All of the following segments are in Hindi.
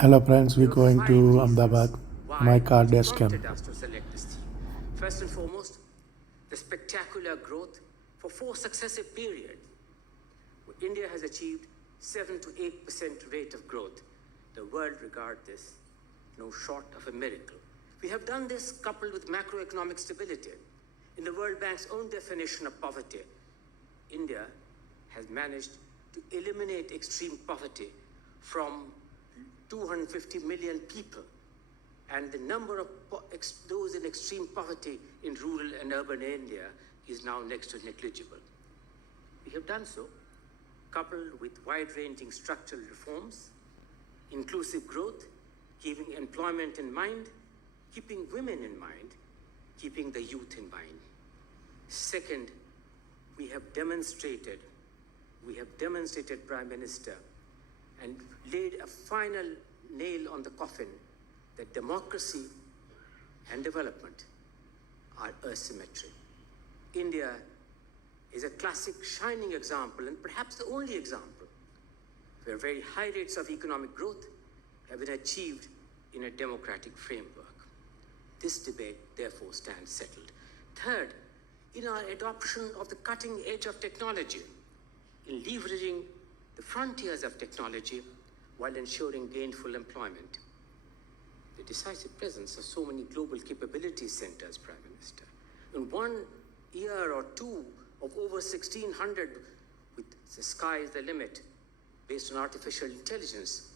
Hello friends, we're There were going five to reasons Ahmedabad. My why car it dash cam. prompted us to select this theme. First and foremost, the spectacular growth for 4 successive periods. India has achieved 7 to 8% rate of growth. The world regards this no short of a miracle. We have done this coupled with macroeconomic stability. In the World Bank's own definition of poverty, India has managed to eliminate extreme poverty from 250 million people, and the number of those in extreme poverty in rural and urban India is now next to negligible. We have done so, coupled with wide-ranging structural reforms, inclusive growth, keeping employment in mind, keeping women in mind, keeping the youth in mind. Second, we have demonstrated, Prime Minister, and laid a final nail on the coffin that democracy and development are asymmetric. India is a classic shining example, and perhaps the only example, where very high rates of economic growth have been achieved in a democratic framework. This debate, therefore, stands settled. Third, in our adoption of the cutting edge of technology, in leveraging the frontiers of technology while ensuring gainful employment. The decisive presence of so many global capability centers, Prime Minister. In 1 year or two of over 1,600, with the sky is the limit, based on artificial intelligence,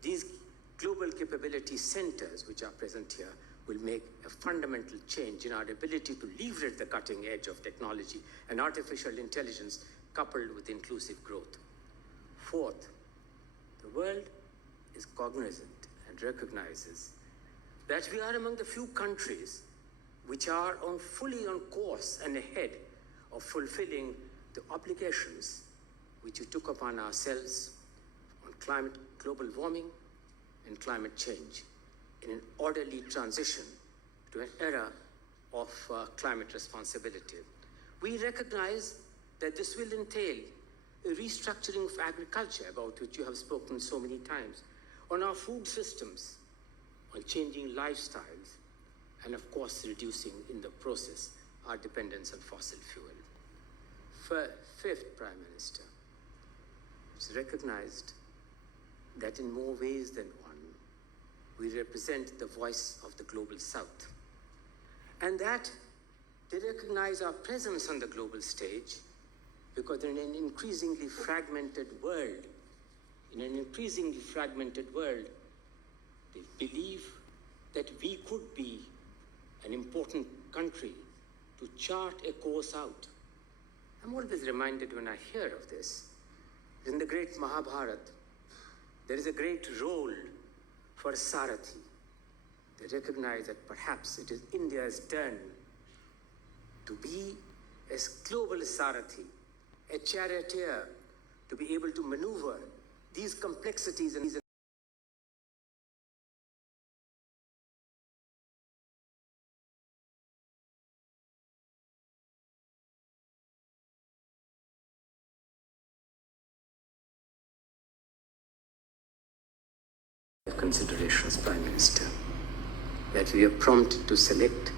these global capability centers which are present here will make a fundamental change in our ability to leverage the cutting edge of technology and artificial intelligence coupled with inclusive growth. Fourth, the world is cognizant and recognizes that we are among the few countries which are fully on course and ahead of fulfilling the obligations which we took upon ourselves on global warming and climate change in an orderly transition to an era of climate responsibility. We recognize that this will entail a restructuring of agriculture, about which you have spoken so many times, on our food systems, on changing lifestyles, and of course reducing in the process our dependence on fossil fuel. Fifth, Prime Minister, it's recognized that in more ways than one, we represent the voice of the global South, and that they recognize our presence on the global stage because in an increasingly fragmented world, they believe that we could be an important country to chart a course out. I'm always reminded when I hear of this, in the great Mahabharata, there is a great role for Sarathi. They recognize that perhaps it is India's turn to be a global Sarathi, a charioteer, to be able to maneuver these complexities and these considerations, Prime Minister, that we are prompted to select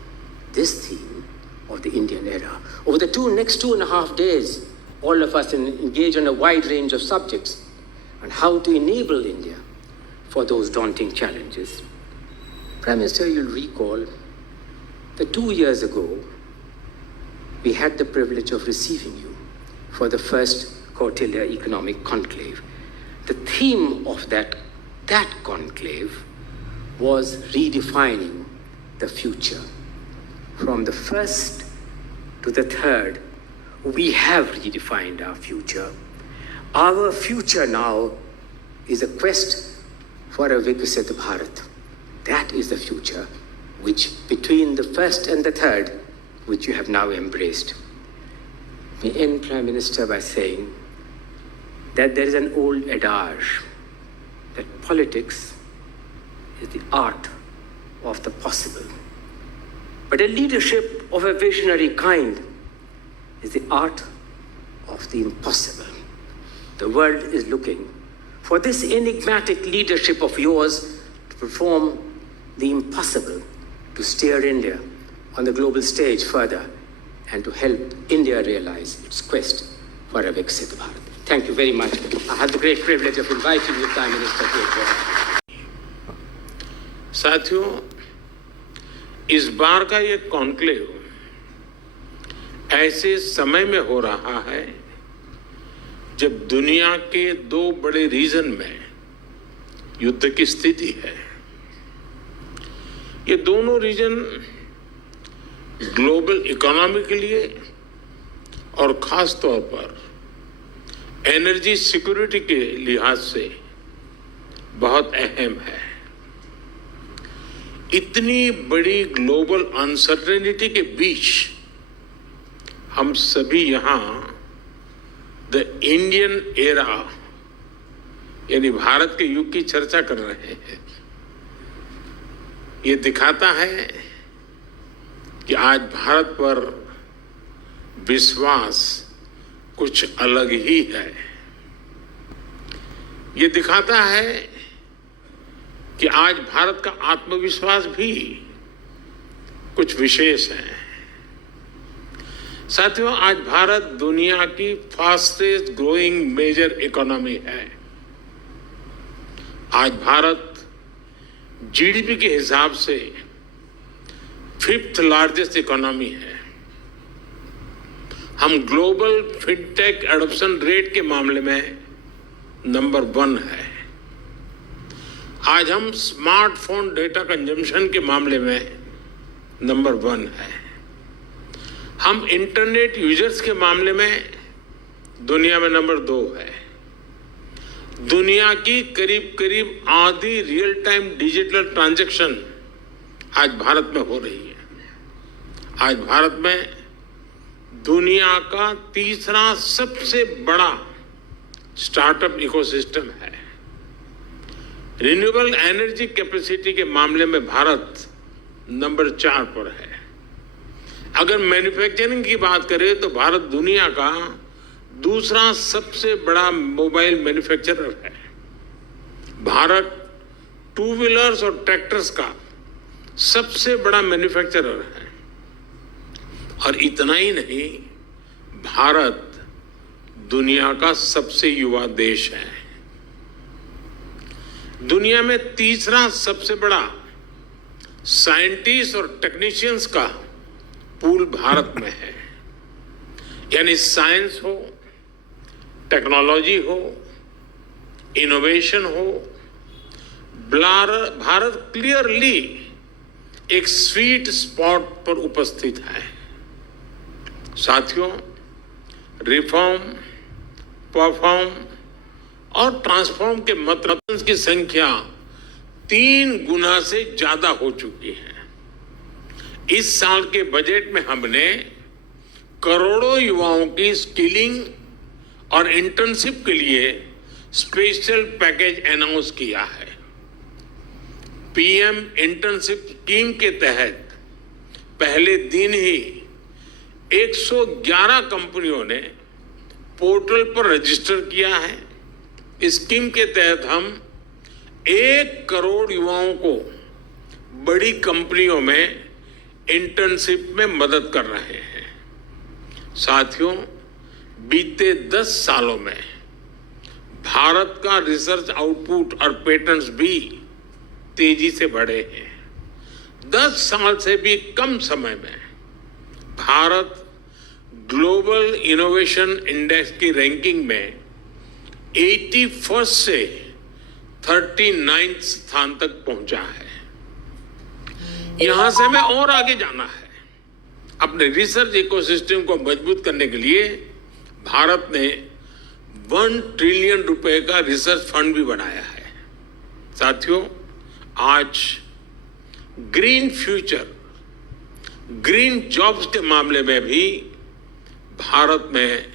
this theme of the Indian era. Over the next 2.5 days, all of us engage on a wide range of subjects on how to enable India for those daunting challenges. Prime Minister, you'll recall that 2 years ago, we had the privilege of receiving you for the first Kautilya Economic Conclave. The theme of that conclave was redefining the future. From the first to the third, we have redefined our future. Our future now is a quest for a Vikasit Bharat. That is the future which, between the first and the third, which you have now embraced. Let me end, Prime Minister, by saying that there is an old adage that politics is the art of the possible. But a leadership of a visionary kind is the art of the impossible. The world is looking for this enigmatic leadership of yours perform the impossible to steer India on the global stage further and to help India realize its quest for a Viksit Bharat. Thank you very much. I have the great privilege of inviting you, Prime Minister, to address. साथियों, इस बार का ये कॉन्क्लेव ऐसे समय में हो रहा है जब दुनिया के दो बड़े रीजन में युद्ध की स्थिति है। ये दोनों रीजन ग्लोबल इकोनॉमी के लिए और खास तौर पर एनर्जी सिक्योरिटी के लिहाज से बहुत अहम है। इतनी बड़ी ग्लोबल अनसर्टेनिटी के बीच हम सभी यहाँ द इंडियन एरा यानी भारत के युग की चर्चा कर रहे हैं। ये दिखाता है कि आज भारत पर विश्वास कुछ अलग ही है। ये दिखाता है कि आज भारत का आत्मविश्वास भी कुछ विशेष है। साथियों, आज भारत दुनिया की फास्टेस्ट ग्रोइंग मेजर इकोनॉमी है। आज भारत जीडीपी के हिसाब से 5th लार्जेस्ट इकोनॉमी है। हम ग्लोबल फिनटेक एडॉप्शन रेट के मामले में नंबर 1 है। आज हम स्मार्टफोन डेटा कंजम्पशन के मामले में नंबर 1 है। हम इंटरनेट यूजर्स के मामले में दुनिया में नंबर 2 है। दुनिया की करीब करीब आधी रियल टाइम डिजिटल ट्रांजैक्शन आज भारत में हो रही है। आज भारत में दुनिया का तीसरा सबसे बड़ा स्टार्टअप इकोसिस्टम है। रिन्यूएबल एनर्जी कैपेसिटी के मामले में भारत नंबर 4 पर है। अगर मैन्युफैक्चरिंग की बात करें तो भारत दुनिया का दूसरा सबसे बड़ा मोबाइल मैन्युफैक्चरर है। भारत 2 व्हीलर्स और ट्रैक्टर्स का सबसे बड़ा मैन्युफैक्चरर है। और इतना ही नहीं, भारत दुनिया का सबसे युवा देश है। दुनिया में तीसरा सबसे बड़ा साइंटिस्ट और टेक्नीशियंस का पूल भारत में है। यानी साइंस हो, टेक्नोलॉजी हो, इनोवेशन हो, भारत क्लियरली एक स्वीट स्पॉट पर उपस्थित है। साथियों, रिफॉर्म, परफॉर्म और ट्रांसफॉर्म के मतलब की संख्या 3 गुना से ज्यादा हो चुकी है। इस साल के बजट में हमने करोड़ों युवाओं की स्किलिंग और इंटर्नशिप के लिए स्पेशल पैकेज अनाउंस किया है। पीएम इंटर्नशिप स्कीम के तहत पहले दिन ही 111 कंपनियों ने पोर्टल पर रजिस्टर किया है। इस स्कीम के तहत हम 1 करोड़ युवाओं को बड़ी कंपनियों में इंटर्नशिप में मदद कर रहे हैं। साथियों, बीते 10 सालों में भारत का रिसर्च आउटपुट और पेटेंट्स भी तेजी से बढ़े हैं। 10 साल से भी कम समय में भारत ग्लोबल इनोवेशन इंडेक्स की रैंकिंग में 81 से 39 स्थान तक पहुंचा है। यहां से हमें और आगे जाना है। अपने रिसर्च इकोसिस्टम को मजबूत करने के लिए भारत ने 1 ट्रिलियन रुपए का रिसर्च फंड भी बनाया है। साथियों, आज ग्रीन फ्यूचर, ग्रीन जॉब्स के मामले में भी भारत में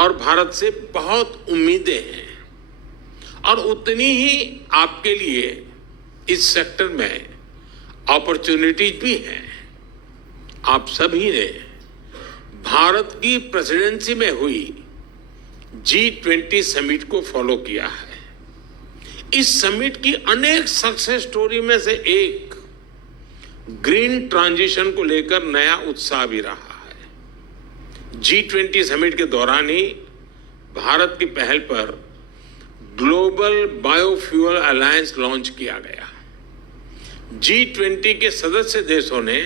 और भारत से बहुत उम्मीदें हैं और उतनी ही आपके लिए इस सेक्टर में अपॉर्चुनिटीज भी हैं। आप सभी ने भारत की प्रेसिडेंसी में हुई G20 समिट को फॉलो किया है। इस समिट की अनेक सक्सेस स्टोरी में से एक ग्रीन ट्रांजिशन को लेकर नया उत्साह भी रहा है। G20 समिट के दौरान ही भारत की पहल पर ग्लोबल बायोफ्यूल अलायंस लॉन्च किया गया। G20 के सदस्य देशों ने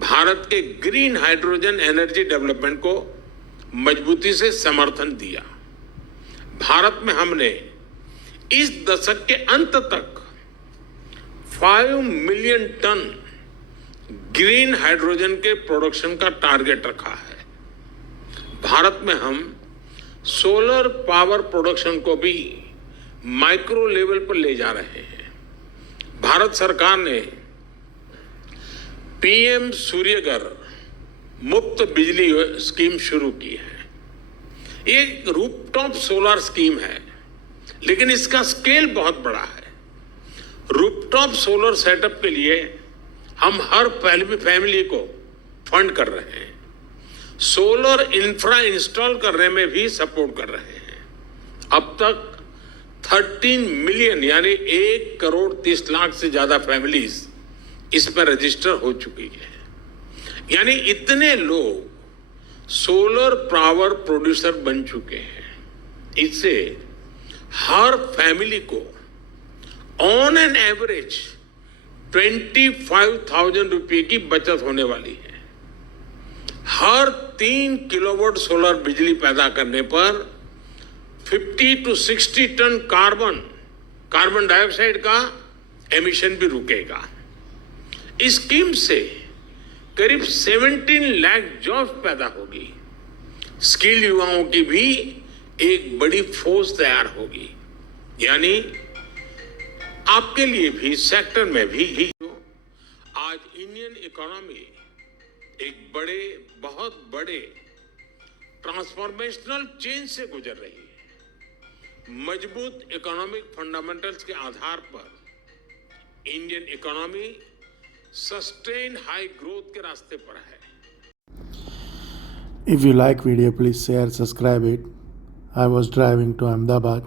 भारत के ग्रीन हाइड्रोजन एनर्जी डेवलपमेंट को मजबूती से समर्थन दिया। भारत में हमने इस दशक के अंत तक 5 मिलियन टन ग्रीन हाइड्रोजन के प्रोडक्शन का टारगेट रखा है। भारत में हम सोलर पावर प्रोडक्शन को भी माइक्रो लेवल पर ले जा रहे हैं। भारत सरकार ने पीएम सूर्यघर मुफ्त बिजली स्कीम शुरू की है। ये रूफटॉप सोलर स्कीम है, लेकिन इसका स्केल बहुत बड़ा है। रूफटॉप सोलर सेटअप के लिए हम हर फैमिली को फंड कर रहे हैं। सोलर इंफ्रा इंस्टॉल करने में भी सपोर्ट कर रहे हैं। अब तक 13 मिलियन यानी 1 करोड़ 30 लाख से ज्यादा फैमिलीज इसमें रजिस्टर हो चुकी है। यानी इतने लोग सोलर पावर प्रोड्यूसर बन चुके हैं। इससे हर फैमिली को ऑन एन एवरेज 25,000 रुपए की बचत होने वाली है। हर 3 किलोवाट सोलर बिजली पैदा करने पर 50 to 60 टन कार्बन डाइऑक्साइड का एमिशन भी रुकेगा। इस स्कीम से करीब 17 लाख जॉब्स पैदा होगी। स्किल युवाओं की भी एक बड़ी फौज तैयार होगी। यानी आपके लिए भी सेक्टर में भी आज इंडियन इकोनॉमी एक बहुत बड़े ट्रांसफॉर्मेशनल चेंज से गुजर रही है। मजबूत इकोनॉमिक फंडामेंटल्स के आधार पर Indian economy sustain high growth के रास्ते पर है। If you like video, please share, subscribe it. I was driving to Ahmedabad.